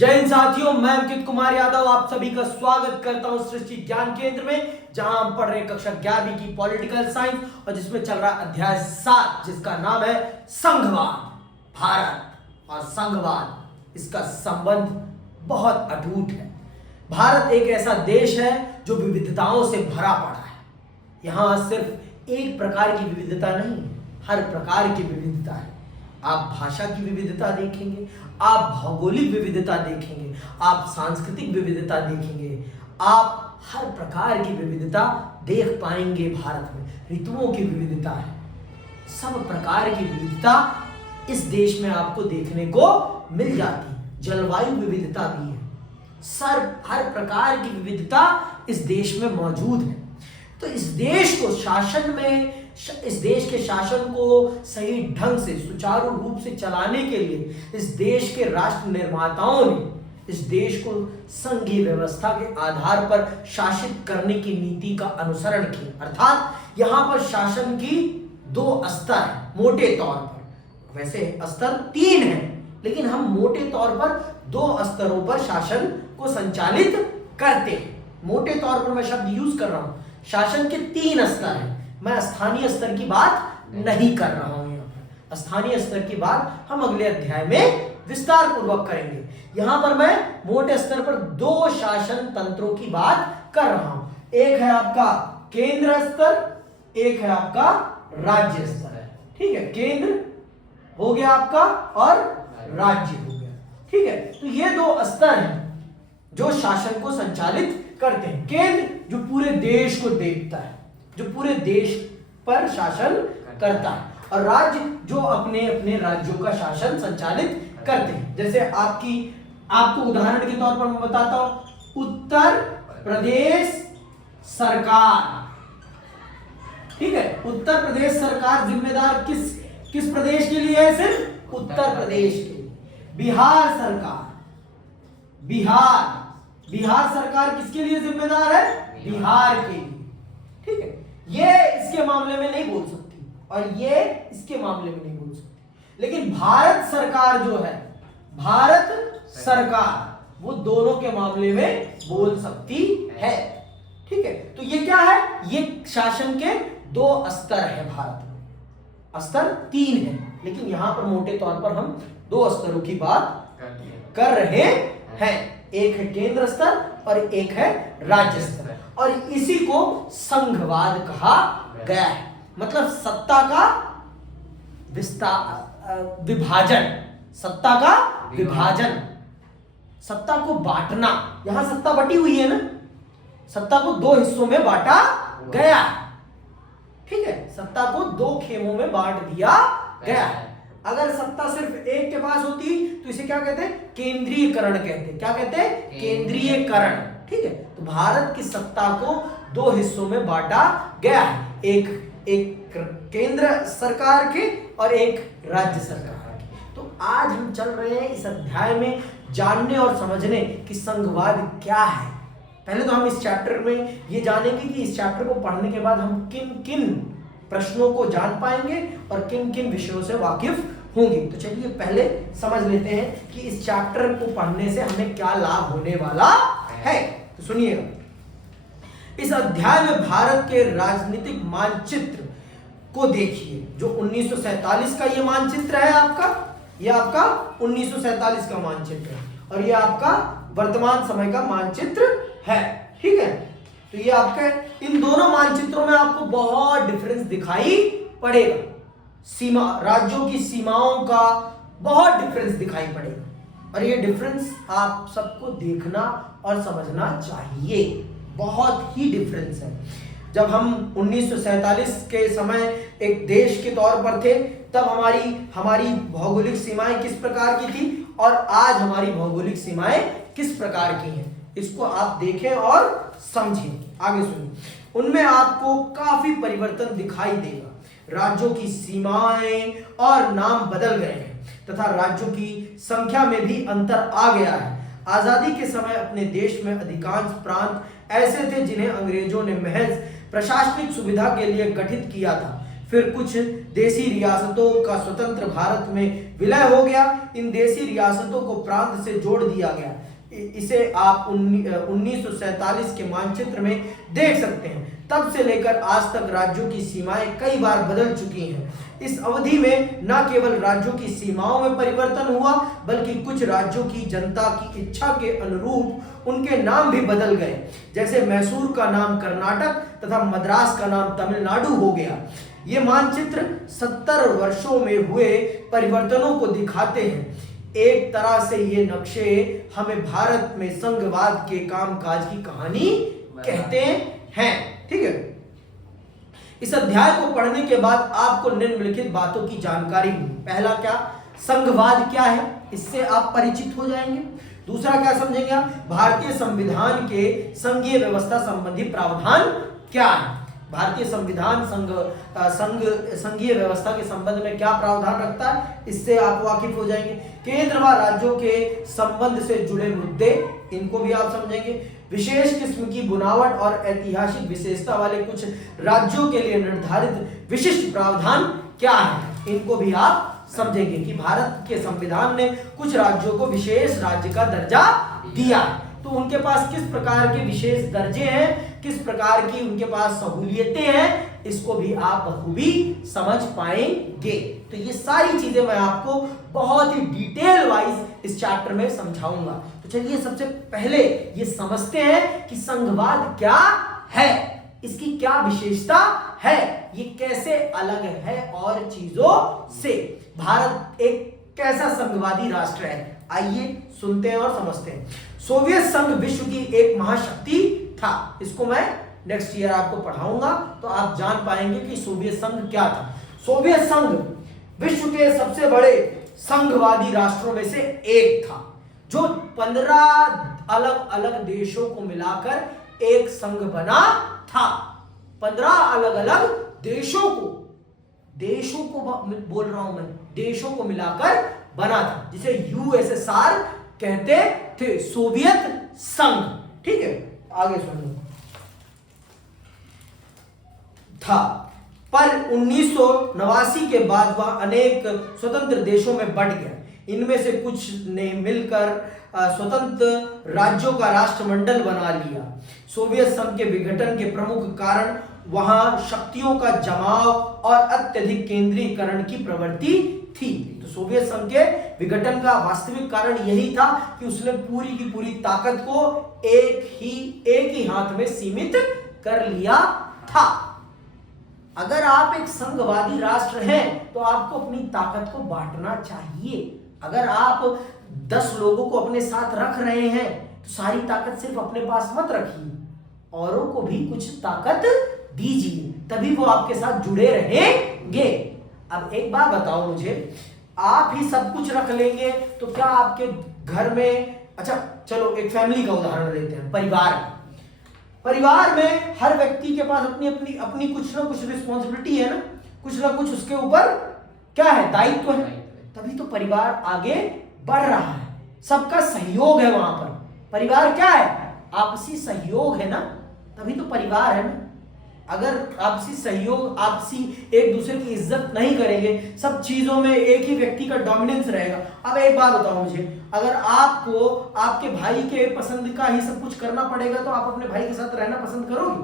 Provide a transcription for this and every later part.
जय हिंद साथियों, मैं अंकित कुमार यादव आप सभी का स्वागत करता हूं सृष्टि ज्ञान केंद्र में, जहां हम पढ़ रहे हैं कक्षा 11वीं की पॉलिटिकल साइंस और जिसमें चल रहा अध्याय 7 जिसका नाम है संघवाद। भारत और संघवाद, इसका संबंध बहुत अटूट है। भारत एक ऐसा देश है जो विविधताओं से भरा पड़ा है। यहाँ सिर्फ एक प्रकार की विविधता नहीं, हर प्रकार की विविधता है। आप भाषा की विविधता देखेंगे, आप भौगोलिक विविधता देखेंगे, आप सांस्कृतिक विविधता देखेंगे, आप हर प्रकार की विविधता देख पाएंगे। भारत में ऋतुओं की विविधता है, सब प्रकार की विविधता इस देश में आपको देखने को मिल जाती। जलवायु विविधता भी है, हर प्रकार की विविधता इस देश में मौजूद है। तो इस देश को इस देश के शासन को सही ढंग से सुचारू रूप से चलाने के लिए इस देश के राष्ट्र निर्माताओं ने इस देश को संघीय व्यवस्था के आधार पर शासित करने की नीति का अनुसरण किया। अर्थात यहाँ पर शासन की 2 स्तर है मोटे तौर पर। वैसे स्तर 3 है, लेकिन हम मोटे तौर पर 2 स्तरों पर शासन को संचालित करते हैं। मोटे तौर पर मैं शब्द यूज कर रहा हूं। शासन के 3 स्तर हैं। मैं स्थानीय स्तर की बात नहीं कर रहा हूं। यहाँ पर स्थानीय स्तर की बात हम अगले अध्याय में विस्तार पूर्वक करेंगे। यहां पर मैं मोटे स्तर पर 2 शासन तंत्रों की बात कर रहा हूं। एक है आपका केंद्र स्तर, एक है आपका राज्य स्तर। ठीक है, केंद्र हो गया आपका और राज्य हो गया। ठीक है, तो ये 2 स्तर हैं जो शासन को संचालित करते हैं। केंद्र जो पूरे देश को देखता है, जो पूरे देश पर शासन करता है, और राज्य जो अपने अपने राज्यों का शासन संचालित करते हैं। जैसे आपको उदाहरण के तौर पर मैं बताता हूं, उत्तर प्रदेश सरकार। ठीक है, उत्तर प्रदेश सरकार जिम्मेदार किस प्रदेश के लिए है? सिर्फ उत्तर प्रदेश के लिए। बिहार सरकार, बिहार सरकार किसके लिए जिम्मेदार है? बिहार के लिए। ठीक है, ये इसके मामले में नहीं बोल सकती और ये इसके मामले में नहीं बोल सकती, लेकिन भारत सरकार जो है, भारत सरकार वो दोनों के मामले में बोल सकती है। ठीक है, तो ये क्या है? ये शासन के 2 स्तर है। भारत में स्तर 3 है, लेकिन यहां पर मोटे तौर पर हम 2 स्तरों की बात कर रहे हैं। एक है केंद्र स्तर और एक है राज्य स्तर, और इसी को संघवाद कहा गया है। मतलब सत्ता का विभाजन, सत्ता का विभाजन, सत्ता को बांटना। यहां सत्ता बटी हुई है ना, सत्ता को 2 हिस्सों में बांटा गया है। ठीक है, सत्ता को 2 खेमों में बांट दिया गया है। अगर सत्ता सिर्फ एक के पास होती तो इसे क्या कहते हैं? केंद्रीयकरण कहते हैं। क्या कहते हैं? केंद्रीयकरण। ठीक है, तो भारत की सत्ता को 2 हिस्सों में बांटा गया है, एक केंद्र सरकार के और एक राज्य सरकार के। तो आज हम चल रहे हैं इस अध्याय में जानने और समझने कि संघवाद क्या है। पहले तो हम इस चैप्टर में ये जानेंगे कि इस चैप्टर को पढ़ने के बाद हम किन किन प्रश्नों को जान पाएंगे और किन किन विषयों से वाकिफ होंगे। तो चलिए पहले समझ लेते हैं कि इस चैप्टर को पढ़ने से हमें क्या लाभ होने वाला है। तो सुनिएगा, इस अध्याय में भारत के राजनीतिक मानचित्र को देखिए। जो 1947 का ये मानचित्र है आपका, ये आपका 1947 का मानचित्र है और ये आपका वर्तमान समय का मानचित्र है। ठीक है, तो ये आपके इन दोनों मानचित्रों में आपको बहुत डिफरेंस दिखाई पड़ेगा। सीमा, राज्यों की सीमाओं का बहुत डिफरेंस दिखाई पड़ेगा, और ये डिफरेंस आप सबको देखना और समझना चाहिए। बहुत ही डिफरेंस है। जब हम 1947 के समय एक देश के तौर पर थे, तब हमारी भौगोलिक सीमाएं किस प्रकार की थी और आज हमारी भौगोलिक सीमाएं किस प्रकार की हैं, इसको आप देखें और समझें। आगे सुनिए, उनमें आपको काफी परिवर्तन दिखाई देगा। राज्यों की सीमाएं और नाम बदल गए हैं तथा राज्यों की संख्या में भी अंतर आ गया है। आजादी के समय अपने देश में अधिकांश प्रांत ऐसे थे जिन्हें अंग्रेजों ने महज प्रशासनिक सुविधा के लिए गठित किया था। फिर कुछ देसी रियासतों का स्वतंत्र भारत में विलय हो गया। इन देसी रियासतों को प्रांत से जोड़ दिया गया। इसे आप 1947 के मानचित्र में देख सकते हैं। तब से लेकर आज तक राज्यों की सीमाएं कई बार बदल चुकी हैं। इस अवधि में न केवल राज्यों की सीमाओं में परिवर्तन हुआ, बल्कि कुछ राज्यों की जनता की इच्छा के अनुरूप उनके नाम भी बदल गए। जैसे मैसूर का नाम कर्नाटक तथा मद्रास का नाम तमिलनाडु हो गया। ये मानचित्र 70 वर्षों में हुए परिवर्तनों को दिखाते हैं। एक तरह से ये नक्शे हमें भारत में संघवाद के कामकाज की कहानी कहते हैं। ठीक है। इस अध्याय को पढ़ने के बाद आपको निम्नलिखित बातों की जानकारी होगी। पहला क्या, संघवाद क्या है, इससे आप परिचित हो जाएंगे। दूसरा क्या समझेंगे आप, भारतीय संविधान के संघीय व्यवस्था संबंधी प्रावधान क्या है। भारतीय संविधान संघीय व्यवस्था के संबंध में क्या प्रावधान रखता है, इससे आप वाकिफ हो जाएंगे। केंद्र व राज्यों के संबंध से जुड़े मुद्दे, इनको भी आप समझेंगे। विशेष किस्म की बुनावट और ऐतिहासिक विशेषता वाले कुछ राज्यों के लिए निर्धारित विशिष्ट प्रावधान क्या है, इनको भी आप समझेंगे कि भारत के संविधान ने कुछ राज्यों को विशेष राज्य का दर्जा दिया है, तो उनके पास किस प्रकार के विशेष दर्जे हैं, किस प्रकार की उनके पास सहूलियतें हैं, इसको भी आप बखूबी समझ पाएंगे। तो ये सारी चीजें मैं आपको बहुत ही डिटेल वाइज इस चैप्टर में समझाऊंगा। तो चलिए सबसे पहले ये समझते हैं कि संघवाद क्या है, इसकी क्या विशेषता है, ये कैसे अलग है और चीजों से। भारत एक कैसा संघवादी राष्ट्र है, आइए सुनते हैं और समझते हैं। सोवियत संघ विश्व की एक महाशक्ति था। इसको मैं नेक्स्ट ईयर आपको पढ़ाऊंगा, तो आप जान पाएंगे कि सोवियत संघ क्या था। सोवियत संघ विश्व के सबसे बड़े संघवादी राष्ट्रों में से एक था, जो 15 अलग अलग देशों को मिलाकर एक संघ बना था। 15 अलग अलग देशों को बोल रहा हूं मैं, देशों को मिलाकर बना था, जिसे यूएसएसआर कहते थे, सोवियत संघ। ठीक है, आगे सुनो। था, पर 1989 के बाद वह अनेक स्वतंत्र देशों में बंट गया। इनमें से कुछ ने मिलकर स्वतंत्र राज्यों का राष्ट्रमंडल बना लिया। सोवियत संघ के विघटन के प्रमुख कारण वहां शक्तियों का जमाव और अत्यधिक केंद्रीकरण की प्रवृत्ति थी। तो सोवियत संघ के विघटन का वास्तविक कारण यही था कि उसने पूरी की पूरी ताकत को एक ही हाथ में सीमित कर लिया था। अगर आप एक संघवादी राष्ट्र हैं तो आपको अपनी ताकत को बांटना चाहिए। अगर आप 10 लोगों को अपने साथ रख रहे हैं तो सारी ताकत सिर्फ अपने पास मत रखिए, औरों को भी कुछ ताकत दीजिए, तभी वो आपके साथ जुड़े रहेंगे। अब एक बात बताओ मुझे, आप ही सब कुछ रख लेंगे तो क्या आपके घर में, अच्छा चलो एक फैमिली का उदाहरण लेते हैं, परिवार में हर व्यक्ति के पास अपनी कुछ ना कुछ रिस्पॉन्सिबिलिटी है ना, कुछ ना कुछ उसके ऊपर क्या है, दायित्व है, तभी तो परिवार आगे बढ़ रहा है। सबका सहयोग है वहां पर। परिवार क्या है, आपसी सहयोग है ना, तभी तो परिवार है ना। अगर आपसी सहयोग, आपसी एक दूसरे की इज्जत नहीं करेंगे, सब चीजों में एक ही व्यक्ति का डोमिनेंस रहेगा। अब एक बात बताओ मुझे, अगर आपको आपके भाई के पसंद का ही सब कुछ करना पड़ेगा तो आप अपने भाई के साथ रहना पसंद करोगे?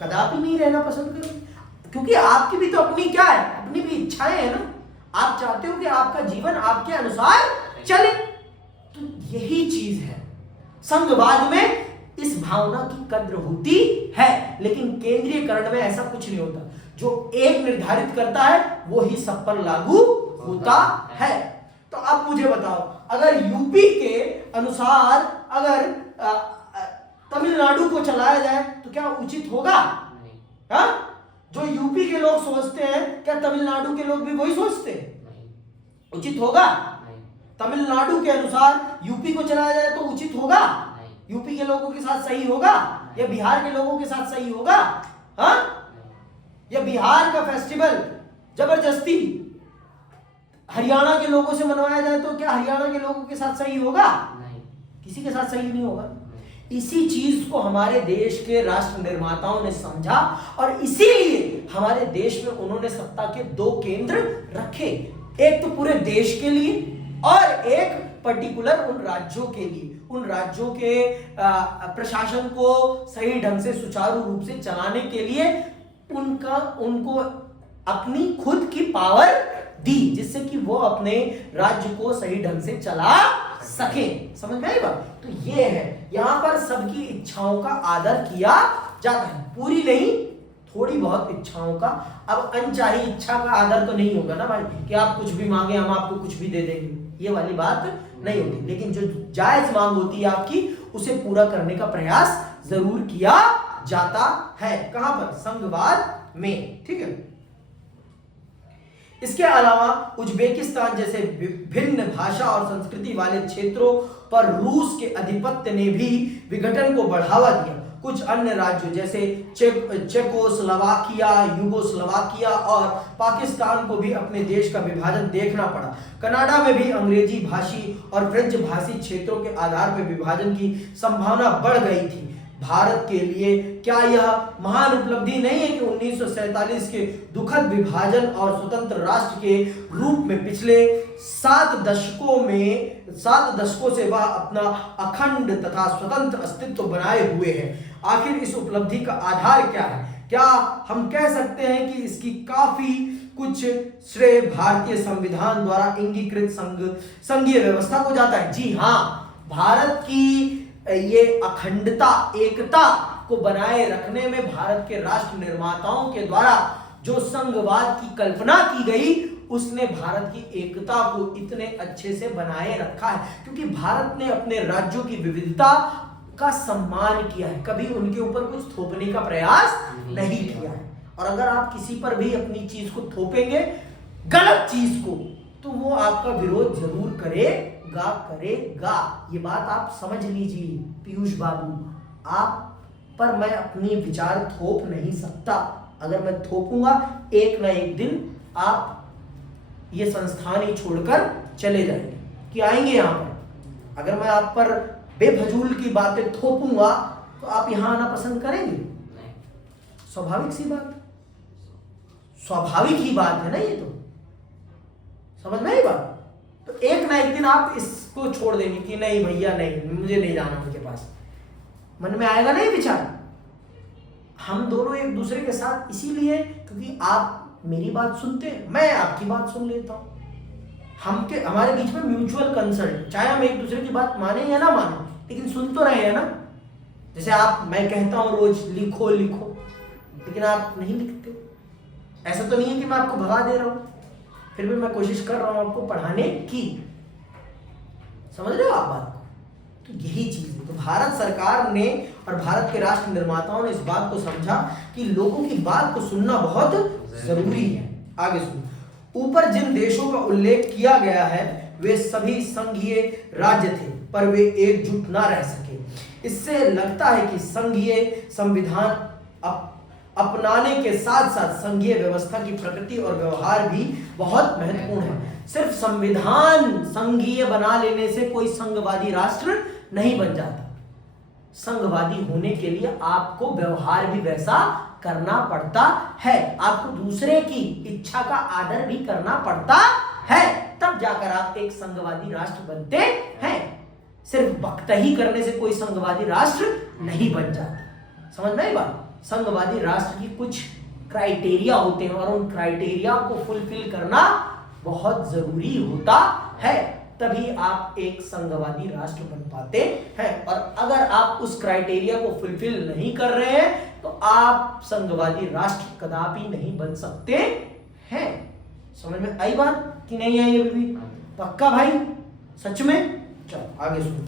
कदापि नहीं रहना पसंद करोगे, क्योंकि आपकी भी तो अपनी क्या है, अपनी भी इच्छाएं है ना। आप चाहते हो कि आपका जीवन आपके अनुसार चले, तो यही चीज है। संघवाद में इस भावना की कद्र होती है, लेकिन केंद्रीयकरण में ऐसा कुछ नहीं होता। जो एक निर्धारित करता है वो ही सब पर लागू होता है। तो अब मुझे बताओ, अगर यूपी के अनुसार अगर तमिलनाडु को चलाया जाए तो क्या उचित होगा? हाँ, जो यूपी के लोग सोचते हैं क्या तमिलनाडु के लोग भी वही सोचते हैं? उचित होगा? तमिलनाडु के अनुसार यूपी को चलाया जाए तो उचित होगा? यूपी के लोगों के साथ सही होगा या बिहार के लोगों के साथ सही होगा? हाँ, या बिहार का फेस्टिवल जबरदस्ती हरियाणा के लोगों से मनवाया जाए तो क्या हरियाणा के लोगों के साथ सही होगा? नहीं, किसी के साथ सही नहीं होगा। इसी चीज को हमारे देश के राष्ट्र निर्माताओं ने समझा और इसीलिए हमारे देश में उन्होंने सत्ता के दो केंद्र रखे, एक तो पूरे देश के लिए और एक पर्टिकुलर उन राज्यों के लिए, उन राज्यों के प्रशासन को सही ढंग से सुचारू रूप से चलाने के लिए उनको अपनी खुद की पावर दी, जिससे कि वो अपने राज्य को सही ढंग से चला सके। समझ में आई बात? तो ये है, यहां पर सबकी इच्छाओं का आदर किया जाता है, पूरी नहीं थोड़ी बहुत इच्छाओं का। अब अनचाही इच्छा का आदर तो नहीं होगा ना भाई, कि आप कुछ भी मांगे हम आपको कुछ भी दे देंगे, ये वाली बात नहीं होती। लेकिन जो जायज मांग होती है आपकी, उसे पूरा करने का प्रयास जरूर किया जाता है। कहां पर? संघवाद में। ठीक है। इसके अलावा उज्बेकिस्तान जैसे विभिन्न भाषा और संस्कृति वाले क्षेत्रों पर रूस के अधिपत्य ने भी विघटन को बढ़ावा दिया। कुछ अन्य राज्यों जैसे चेकोस्लोवाकिया, युगोस्लोवाकिया और पाकिस्तान को भी अपने देश का विभाजन देखना पड़ा। कनाडा में भी अंग्रेजी भाषी और फ्रेंच भाषी क्षेत्रों के आधार पर विभाजन की संभावना बढ़ गई थी। भारत के लिए क्या यह महान उपलब्धि नहीं है कि 1947 के दुखद विभाजन और स्वतंत्र राष्ट्र के रूप में पिछले 7 दशकों से वह अपना अखंड तथा स्वतंत्र अस्तित्व बनाए हुए है। आखिर इस उपलब्धि का आधार क्या है? क्या हम कह सकते हैं कि इसकी काफी कुछ श्रेय भारतीय संविधान द्वारा अंगीकृत संघीय व्यवस्था को जाता है? जी हाँ, भारत की ये अखंडता, एकता को बनाए रखने में भारत के राष्ट्र निर्माताओं के द्वारा जो संघवाद की कल्पना की गई, उसने भारत की एकता को इतने अच्छे से बनाए रखा है, क्योंकि भारत ने अपने राज्यों की विविधता का सम्मान किया है, कभी उनके ऊपर कुछ थोपने का प्रयास नहीं किया है। और अगर आप किसी पर भी अपनी चीज को थोपेंगे, गलत चीज को, तो वो आपका विरोध जरूर करेगा। ये बात आप समझ लीजिए पीयूष बाबू, आप पर मैं अपनी विचार थोप नहीं सकता। अगर मैं थोपूंगा, एक ना एक दिन आप ये संस्थान ही छोड़कर चले जाएंगे, कि आएंगे यहाँ पर। अगर मैं आप पर बेफजूल की बातें थोपूंगा, तो आप यहाँ आना पसंद करेंगे? स्वाभाविक सी बात, स्वाभाविक ही बात है ना ये तो। समझ में आई बात? तो एक ना एक दिन आप इसको छोड़ देंगे कि नहीं भैया, नहीं, मुझे नहीं जाना उनके पास। मन में आएगा नहीं विचार। हम दोनों एक दूसरे के साथ इसीलिए, क्योंकि आप मेरी बात सुनते हैं, मैं आपकी बात सुन लेता हूं। हमारे बीच में म्यूचुअल कंसर्न, चाहे हम एक दूसरे की बात माने या ना माने, लेकिन सुन तो रहे हैं ना। जैसे मैं कहता हूं रोज लिखो लिखो, लेकिन आप नहीं लिखते। ऐसा तो नहीं है कि मैं आपको भगा दे रहा हूं, फिर भी मैं कोशिश कर रहा हूं आपको पढ़ाने की। समझ रहे हो आप बात को? तो यही चीज है। तो भारत सरकार ने और भारत के राष्ट्र निर्माताओं ने इस बात को समझा कि लोगों की बात को सुनना बहुत जरूरी है। आगे सुनो। ऊपर जिन देशों का उल्लेख किया गया है वे सभी संघीय राज्य थे, पर वे एकजुट ना रह सके। इससे लगता है कि संघीय संविधान अपनाने के साथ साथ संघीय व्यवस्था की प्रकृति और व्यवहार भी बहुत महत्वपूर्ण है। सिर्फ संविधान संघीय बना लेने से कोई संघवादी राष्ट्र नहीं बन जाता। संघवादी होने के लिए आपको व्यवहार भी वैसा करना पड़ता है, आपको दूसरे की इच्छा का आदर भी करना पड़ता है, तब जाकर आप एक संघवादी राष्ट्र बनते हैं। सिर्फ बख्तही करने से कोई संघवादी राष्ट्र नहीं बन जाता। समझ में आई बात? संघवादी राष्ट्र की कुछ क्राइटेरिया होते हैं और उन क्राइटेरिया को फुलफिल करना बहुत जरूरी होता है, तभी आप एक संघवादी राष्ट्र बन पाते हैं। और अगर आप उस क्राइटेरिया को फुलफिल नहीं कर रहे हैं, तो आप संघवादी राष्ट्र कदापि नहीं बन सकते हैं। समझ में आई बात कि नहीं आई? अभी पक्का भाई? सच में? चलो आगे सुनो।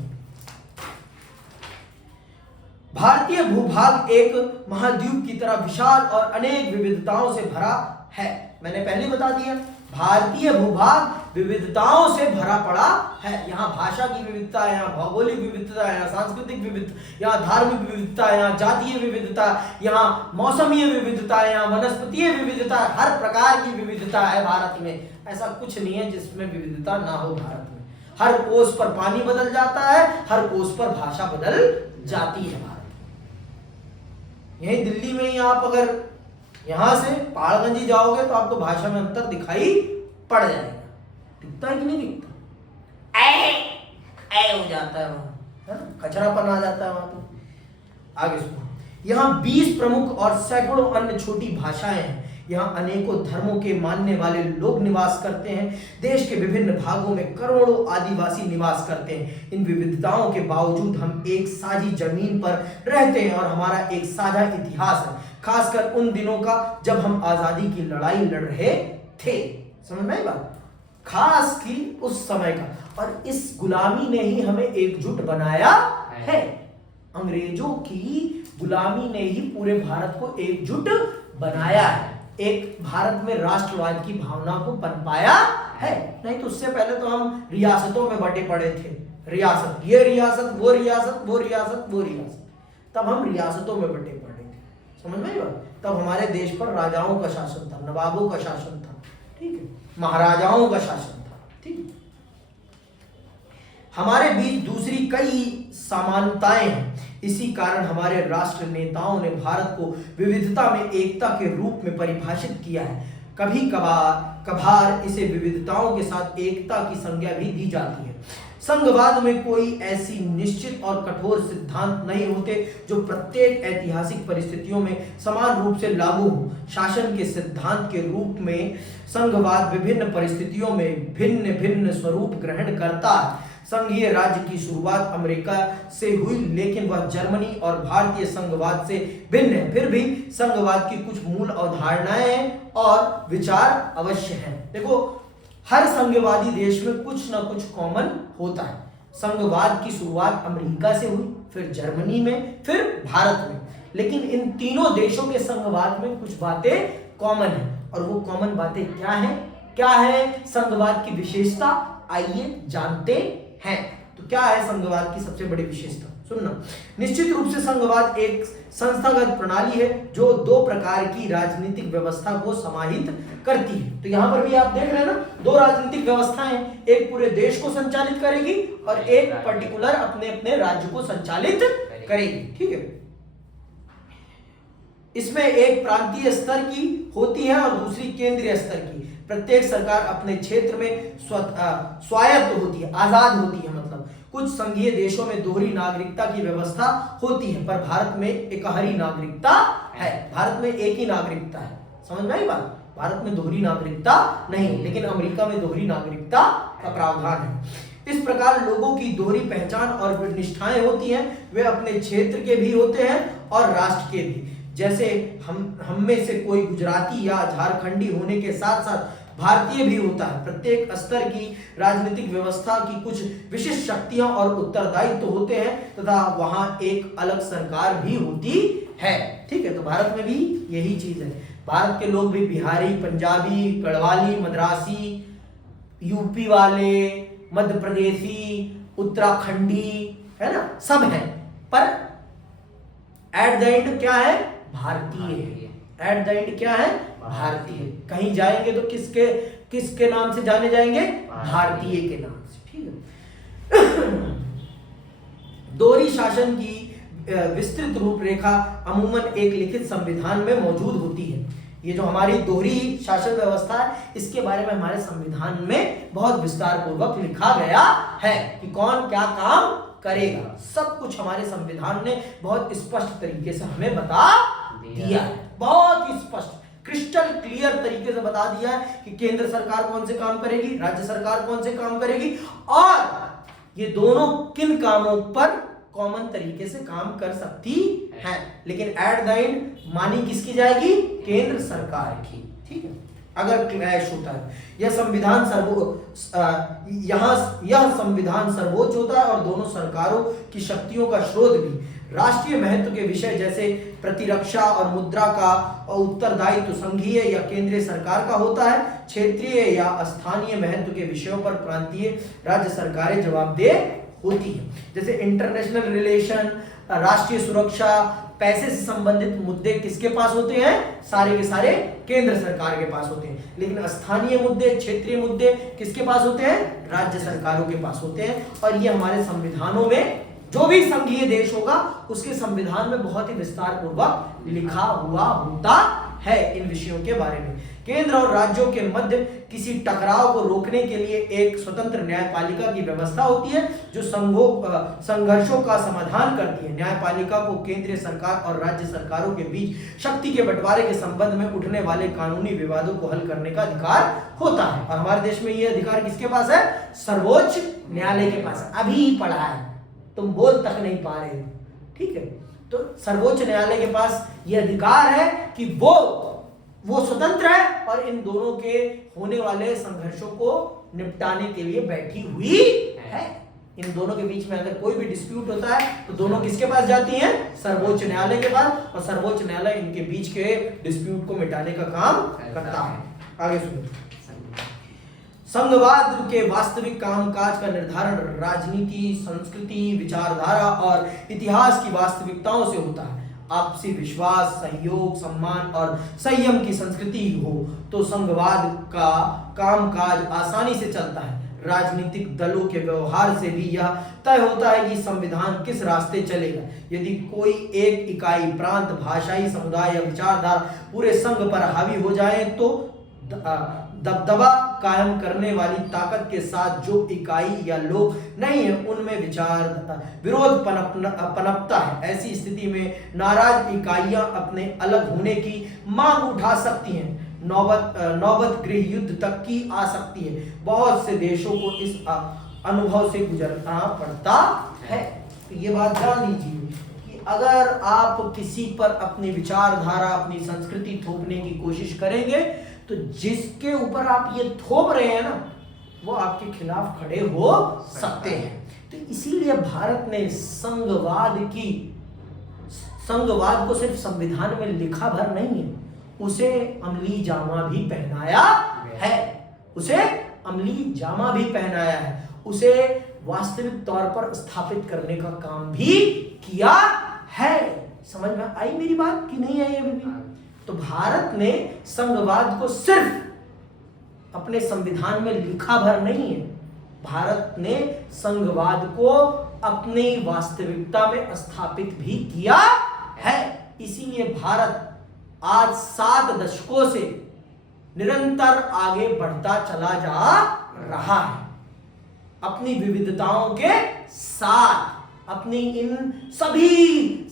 भारतीय भूभाग एक महाद्वीप की तरह विशाल और अनेक विविधताओं से भरा है। मैंने पहले बता दिया, भारतीय भूभाग विविधताओं से भरा पड़ा है। यहाँ भाषा की विविधता है, यहाँ भौगोलिक विविधता है, यहाँ सांस्कृतिक विविधता, यहाँ धार्मिक विविधता है, यहाँ जातीय विविधता, यहाँ मौसमीय विविधता है, यहाँ वनस्पतीय विविधता, हर प्रकार की विविधता है भारत में। ऐसा कुछ नहीं है जिसमें विविधता ना हो भारत में। हर कोस पर पानी बदल जाता है, हर कोस पर भाषा बदल जाती है भारत। यही दिल्ली में ही आप अगर यहां से पहाड़गंज जाओगे तो आपको भाषा में अंतर दिखाई पड़ जाएगा। दिखता है कि नहीं दिखता? ऐ हो जाता है वहां, है ना, कचरापन आ जाता है वहां पे। आगे सुनो, यहाँ 20 प्रमुख और सैकड़ों अन्य छोटी भाषाएं हैं। यहाँ अनेकों धर्मों के मानने वाले लोग निवास करते हैं। देश के विभिन्न भागों में करोड़ों आदिवासी निवास करते हैं। इन विविधताओं के बावजूद हम एक साझी जमीन पर रहते हैं और हमारा एक साझा इतिहास है, खासकर उन दिनों का जब हम आजादी की लड़ाई लड़ रहे थे। समझ में आई बात? खास की उस समय का, और इस गुलामी ने ही हमें एकजुट बनाया है। अंग्रेजों की गुलामी ने ही पूरे भारत को एकजुट बनाया है, एक भारत में राष्ट्रवाद की भावना को पनपाया है। नहीं तो उससे पहले तो हम रियासतों में बटे पड़े थे, रियासत, ये रियासत, वो रियासत, वो रियासत, वो रियासत, तब हम रियासतों में बटे पड़े थे। समझ में आई बात? तब हमारे देश पर राजाओं का शासन था, नवाबों का शासन था, ठीक है, महाराजाओं का शासन था, ठीक है। हमारे बीच दूसरी कई समानताएं हैं। इसी कारण हमारे राष्ट्र नेताओं ने भारत को विविधता में एकता के रूप में परिभाषित किया है। कभी कभार इसे विविधताओं के साथ एकता की संज्ञा भी दी जाती है। संघवाद में कोई ऐसी निश्चित और कठोर सिद्धांत नहीं होते जो प्रत्येक ऐतिहासिक परिस्थितियों में समान रूप से लागू हो। शासन के सिद्धांत के रूप में संघवाद विभिन्न परिस्थितियों में भिन्न भिन्न स्वरूप ग्रहण करता है। संघीय राज्य की शुरुआत अमेरिका से हुई, लेकिन वह जर्मनी और भारतीय संघवाद से भिन्न है। फिर भी संघवाद की कुछ मूल अवधारणाएं और विचार अवश्य हैं। देखो, हर संघवादी देश में कुछ ना कुछ कॉमन होता है। संघवाद की शुरुआत अमेरिका से हुई, फिर जर्मनी में, फिर भारत में, लेकिन इन तीनों देशों के संघवाद में कुछ बातें कॉमन हैं। और वो कॉमन बातें क्या हैं? क्या है संघवाद की विशेषता? आइए जानते हैं। तो क्या है संघवाद की सबसे बड़ी विशेषता? सुनना, निश्चित रूप से संघवाद एक संस्थागत प्रणाली है जो दो प्रकार की राजनीतिक व्यवस्था को समाहित करती है। तो यहां पर भी आप देख रहे हैं ना, दो राजनीतिक व्यवस्थाएं, एक पूरे देश को संचालित करेगी और एक पर्टिकुलर अपने अपने राज्य को संचालित करेगी, ठीक है। इसमें एक प्रांतीय स्तर की होती है और दूसरी केंद्रीय स्तर की। प्रत्येक सरकार अपने क्षेत्र में स्वायत्त होती है, आजाद होती है। मतलब कुछ संघीय देशों में दोहरी नागरिकता की व्यवस्था होती है, पर भारत में एकहरी नागरिकता है। भारत में एक ही नागरिकता है। समझ में आई बात? भारत में दोहरी नागरिकता नहीं, लेकिन अमेरिका में दोहरी नागरिकता का प्रावधान है। इस प्रकार लोगों की दोहरी पहचान और निष्ठाएं होती हैं। वे अपने क्षेत्र के भी होते हैं और राष्ट्र के भी। जैसे हम में से कोई गुजराती या झारखंडी होने के साथ साथ भारतीय भी होता है। प्रत्येक स्तर की राजनीतिक व्यवस्था की कुछ विशिष्ट शक्तियां और उत्तरदायित्व तो होते हैं तथा वहां एक अलग सरकार भी होती है, ठीक है। तो भारत में भी यही चीज है। भारत के लोग भी बिहारी, पंजाबी, गढ़वाली, मद्रासी, यूपी वाले, मध्य प्रदेशी, उत्तराखंडी, है ना, सब हैं, पर एट द एंड क्या है? भारतीय है। एट द एंड क्या है? भारतीय। कहीं जाएंगे तो किसके नाम से जाने जाएंगे? भारतीय के नाम से, ठीक है। दोहरी शासन की विस्तृत रूपरेखा अमूमन एक लिखित संविधान में मौजूद होती है। ये जो हमारी दोहरी शासन व्यवस्था है, इसके बारे में हमारे संविधान में बहुत विस्तार पूर्वक लिखा गया है कि कौन क्या काम करेगा। सब कुछ हमारे संविधान ने बहुत स्पष्ट तरीके से हमें बता दिया है। बहुत ही स्पष्ट, क्रिस्टल क्लियर तरीके से बता दिया है कि केंद्र सरकार कौन से काम करेगी, राज्य सरकार कौन से काम करेगी, और ये दोनों किन कामों पर कॉमन तरीके से काम कर सकती है। लेकिन एट द एंड मानी किसकी जाएगी? केंद्र सरकार की, ठीक है। अगर क्लैश होता है, यह संविधान सर्वोच्च होता है और दोनों सरकारों की शक्तियों का स्रोत भी। राष्ट्रीय महत्व के विषय जैसे प्रतिरक्षा और मुद्रा का उत्तरदायित्व संघीय या केंद्रीय सरकार का होता है। क्षेत्रीय या स्थानीय महत्व के विषयों पर प्रांतीय राज्य सरकारें जवाबदेह होती है। जैसे इंटरनेशनल रिलेशन, राष्ट्रीय सुरक्षा, पैसे से संबंधित मुद्दे किसके पास होते हैं? सारे के सारे केंद्र सरकार के पास होते हैं। लेकिन स्थानीय मुद्दे, क्षेत्रीय मुद्दे किसके पास होते हैं? राज्य सरकारों के पास होते हैं। और ये हमारे संविधानों में, जो भी संघीय देश होगा उसके संविधान में बहुत ही विस्तार पूर्वक लिखा हुआ होता है इन विषयों के बारे में। केंद्र और राज्यों के मध्य किसी टकराव को रोकने के लिए एक स्वतंत्र न्यायपालिका की व्यवस्था होती है जो संघर्षों का समाधान करती है। न्यायपालिका को केंद्रीय सरकार और राज्य सरकारों के बीच शक्ति के बंटवारे के संबंध में उठने वाले कानूनी विवादों को हल करने का अधिकार होता है। और हमारे देश में यह अधिकार किसके पास है? सर्वोच्च न्यायालय के पास। अभी ही पढ़ा है, तुम बोल तक नहीं पा रहे हो, ठीक है। तो सर्वोच्च न्यायालय के पास यह अधिकार है कि वो स्वतंत्र है और इन दोनों के होने वाले संघर्षों को निपटाने के लिए बैठी हुई है। इन दोनों के बीच में अगर कोई भी डिस्प्यूट होता है तो दोनों किसके पास जाती हैं? सर्वोच्च न्यायालय के पास, और सर्वोच्च न्यायालय इनके बीच के डिस्प्यूट को मिटाने का काम करता है। आगे सुनो। संघवाद के वास्तविक कामकाज का निर्धारण राजनीति, संस्कृति, विचारधारा और इतिहास की वास्तविकताओं से होता है। आपसी विश्वास, सहयोग, सम्मान और संयम की संस्कृति हो तो संघवाद का कामकाज आसानी से चलता है। राजनीतिक दलों के व्यवहार से भी यह तय होता है कि संविधान किस रास्ते चलेगा। यदि कोई एक इकाई, प्रांत, भाषाई समुदाय या विचारधारा पूरे संघ पर हावी हो जाए तो दबदबा कायम करने वाली ताकत के साथ जो इकाई या लोग नहीं है उनमें विरोध पनपता है। ऐसी स्थिति में नाराज इकाइयां अपने अलग होने की मांग उठा सकती हैं। नौबत गृह युद्ध तक की आ सकती है। बहुत से देशों को इस अनुभव से गुजरना पड़ता है। तो ये बात ध्यान दीजिए कि अगर आप किसी पर अपनी विचारधारा, अपनी संस्कृति थोपने की कोशिश करेंगे तो जिसके ऊपर आप ये थोप रहे हैं ना, वो आपके खिलाफ खड़े हो सकते हैं। तो इसीलिए भारत ने संघवाद को सिर्फ संविधान में लिखा भर नहीं है, उसे अमली जामा भी पहनाया है। उसे वास्तविक तौर पर स्थापित करने का काम भी किया है। समझ में आई मेरी बात कि नहीं आई अभी भी? तो भारत ने संघवाद को सिर्फ अपने संविधान में लिखा भर नहीं है, भारत ने संघवाद को अपनी वास्तविकता में स्थापित भी किया है। इसीलिए भारत आज 7 दशकों से निरंतर आगे बढ़ता चला जा रहा है। अपनी विविधताओं के साथ, अपनी इन सभी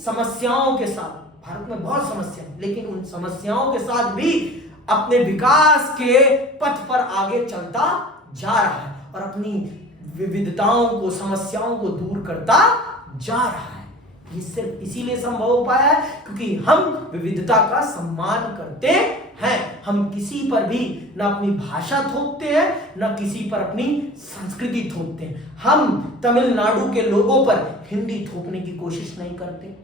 समस्याओं के साथ, भारत में बहुत समस्या, लेकिन उन समस्याओं के साथ भी अपने विकास के पथ पर आगे चलता जा रहा है और अपनी विविधताओं को, समस्याओं को दूर करता जा रहा है। ये सिर्फ इसीलिए संभव हो पाया है क्योंकि हम विविधता का सम्मान करते हैं। हम किसी पर भी ना अपनी भाषा थोपते हैं, ना किसी पर अपनी संस्कृति थोपते हैं। हम तमिलनाडु के लोगों पर हिंदी थोपने की कोशिश नहीं करते,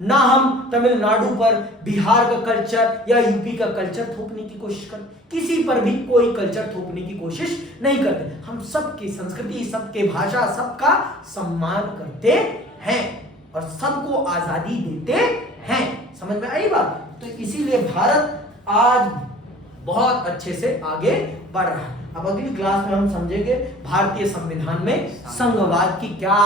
ना हम तमिलनाडु पर बिहार का कल्चर या यूपी का कल्चर थोपने की कोशिश करते, किसी पर भी कोई कल्चर थोपने की कोशिश नहीं करते। हम सबकी संस्कृति, सबके भाषा, सबका सम्मान करते हैं और सबको आजादी देते हैं। समझ में आई बात? तो इसीलिए भारत आज बहुत अच्छे से आगे बढ़ रहा है। अब अगली क्लास में हम समझेंगे भारतीय संविधान में संघवाद की क्या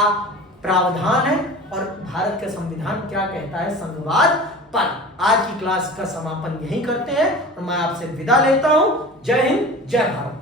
प्रावधान है और भारत का संविधान क्या कहता है संघवाद पर। आज की क्लास का समापन यहीं करते हैं और मैं आपसे विदा लेता हूं। जय हिंद, जय भारत।